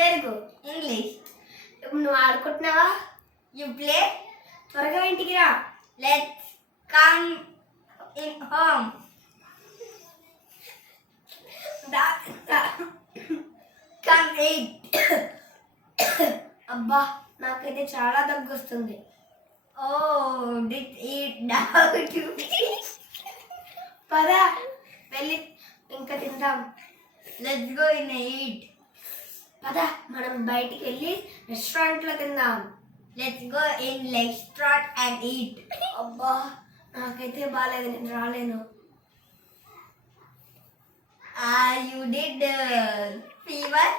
తెలుగు, ఇంగ్లీష్. ఇప్పుడు నువ్వు ఆడుకుంటున్నావా? You play. త్వరగా ఇంటికి రా. Let's come in home. Come eat. అబ్బా నాకైతే చాలా దగ్గు వస్తుంది. Oh did eat doubt. పద వెళ్ళి ఇంకా తిందాం. Let's go in eat. పద మనం బయటికి వెళ్ళి రెస్టారెంట్లో తిందాం. Let's go in restaurant and eat. అబ్బా నాకైతే బాగాలేదు, నేను రాలేను. You did fever.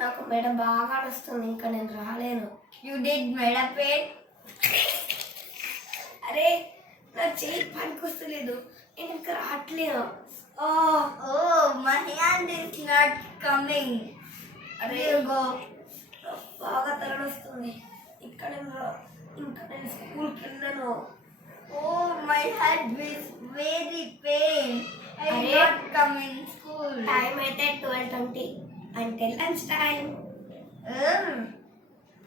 నాకు మెడ బాగా వస్తుంది, ఇంకా నేను రాలేను. యు డిడ్ మెడ పెయిన్. అరే నా చెయ్యి పనికొస్తలేదు, నేను ఇంకా రావట్లేను. My hand is not coming. అరే గో. బాగా తలనొస్తుంది, ఇక్కడ ఇంకా నేను స్కూల్కి వెళ్ళను. My head is very pain. I అరే. Not come in school. Time అయితే 12:20 అంటే lunch time.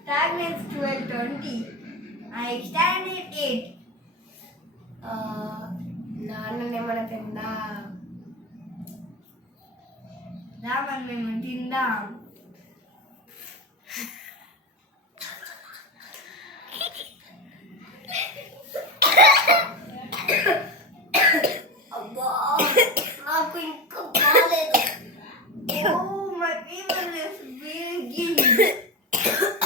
Time is 12:20. I stand at 8. నాన్నేమైనా తిందా? రామన్ మేము తిందాం. అబ్బా నాకు ఇంకా బాగాలేదు. My fever is beginning.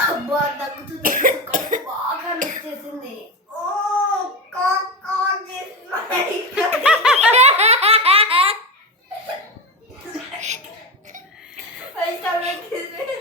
అబ్బా దగ్గుతుంది, కడుపు బాగా నొచ్చేసింది. Cock is my My stomach is very